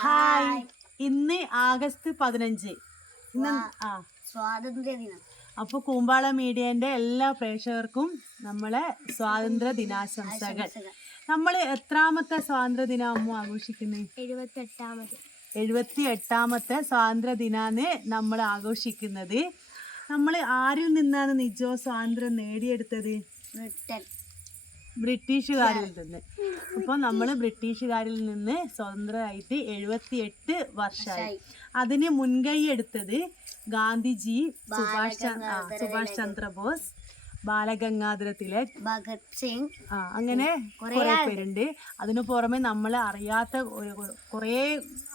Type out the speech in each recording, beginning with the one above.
Hi. ഇന്ന് August 15 സ്വാതന്ത്ര്യ ദിനം. അപ്പോൾ കൂമ്പാള മീഡിയന്റെ എല്ലാ പ്രേക്ഷകർക്കും നമ്മളെ സ്വാതന്ത്ര്യ ദിനാശംസകൾ. നമ്മൾ എത്രാമത്തെ സ്വാതന്ത്ര്യ ദിനം ആഘോഷിക്കുന്നത്? 78ാമത്തെ സ്വാതന്ത്ര്യ ദിനാന്ന് നമ്മൾ ആഘോഷിക്കുന്നത്. നമ്മൾ ആരിൽ നിന്നാണ് നിജോ സ്വാതന്ത്ര്യം നേടിയെടുത്തത്? ബ്രിട്ടീഷുകാരിൽ നിന്ന്. അപ്പോൾ നമ്മൾ ബ്രിട്ടീഷുകാരിൽ നിന്ന് സ്വതന്ത്രമായിട്ട് 78 വർഷമായി. അതിന് മുൻകൈ എടുത്തത് ഗാന്ധിജി, സുഭാഷ് ചന്ദ്രബോസ്, ബാലഗംഗാധര തിലക്, ഭഗത് സിംഗ്, അങ്ങനെ കുറേ പേരുണ്ട്. അതിനു പുറമെ നമ്മൾ അറിയാത്ത കുറേ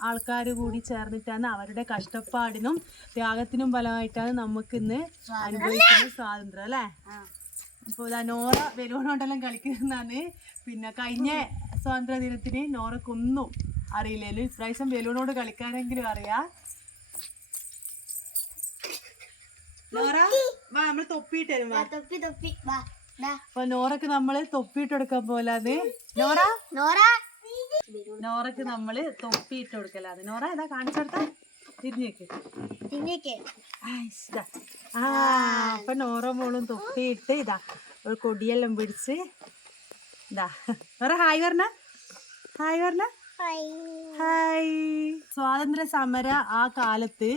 ആൾക്കാർ കൂടി ചേർന്നിട്ടാണ് അവരുടെ കഷ്ടപ്പാടിനും ത്യാഗത്തിനും ഫലമായിട്ടാണ് നമുക്കിന്ന് അനുഭവിക്കുന്ന സ്വാതന്ത്ര്യം അല്ലേ? അപ്പോൾ ഇതാ നോറ ബലൂണോണ്ടെല്ലാം കളിക്കുന്നതാണ്. പിന്നെ കഴിഞ്ഞ സ്വാതന്ത്ര്യ ദിനത്തിന് നോറക്കൊന്നും അറിയില്ലല്ലോ. ഇപ്രാവശ്യം ബലൂണോട് കളിക്കാനെങ്കിലും അറിയാം. നോറ വാ, നമ്മൾ തൊപ്പിയിട്ട് തരും. അപ്പൊ നോറക്ക് നമ്മള് തൊപ്പിയിട്ട് കൊടുക്കാൻ പോലാന്ന്. നോറക്ക് നമ്മള് തൊപ്പിയിട്ട് കൊടുക്കലാന്ന്. നോറ ഇതാ കാണിച്ചെടുത്ത തിരിഞ്ഞേക്ക്. അപ്പൊ നോറ മോളും തൊപ്പിയിട്ട് ഇതാ ഒരു കൊടിയെല്ലാം പിടിച്ച് ഇതാ. നോറ ഹായ് പറഞ്ഞ, ഹായ് പറഞ്ഞ. ഹായ്. സ്വാതന്ത്ര്യ സമര ആ കാലത്ത്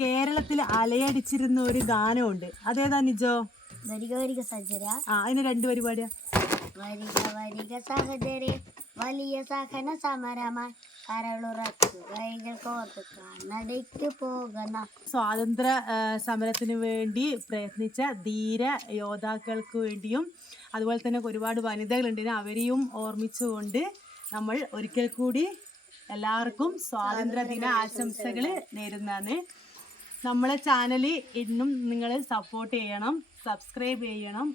കേരളത്തിൽ അലയടിച്ചിരുന്ന ഒരു ഗാനമുണ്ട്. അതേതാ നിജോ? അതിന് 2 വരി പാടിയാ. വരിക സഹോദരേ, വലിയ സഹന സമരമായി കരളുറച്ചു കൈകൾ കോർത്ത് കണ്ണടയ്ക്ക് പോകണം. സ്വാതന്ത്ര്യ സമരത്തിന് വേണ്ടി പ്രയത്നിച്ച ധീര യോദ്ധാക്കൾക്ക് വേണ്ടിയും അതുപോലെ തന്നെ ഒരുപാട് വനിതകളുണ്ട്, അവരെയും ഓർമ്മിച്ചുകൊണ്ട് നമ്മൾ ഒരിക്കൽ കൂടി എല്ലാവർക്കും സ്വാതന്ത്ര്യ ദിന ആശംസകൾ നേരുന്നതാണ്. നമ്മളെ ചാനൽ ഇന്നും നിങ്ങൾ സപ്പോർട്ട് ചെയ്യണം, സബ്സ്ക്രൈബ് ചെയ്യണം,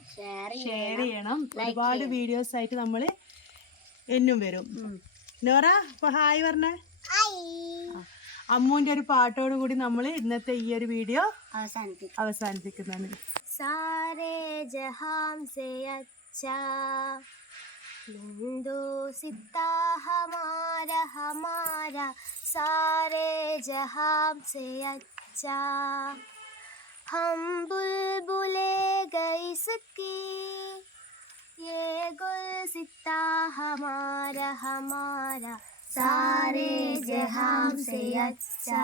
ഷെയർ ചെയ്യണം. ഒരുപാട് വീഡിയോസ് ആയിട്ട് നമ്മൾ എന്നും വരും. നോറ ഇപ്പൊ ഹായ് പറഞ്ഞ. അമ്മുവിന്റെ ഒരു പാട്ടോട് കൂടി നമ്മൾ ഇന്നത്തെ ഈ ഒരു വീഡിയോ അവസാനിപ്പിക്കുന്നതാണ്. സാരേ ജഹാം സേ അച്ഛാ हिंदोस्तान हमारा हमारा सारे जहां से अच्छा. हम बुलबुले गई सकी ये गुलसिता हमारा हमारा सारे जहां से अच्छा.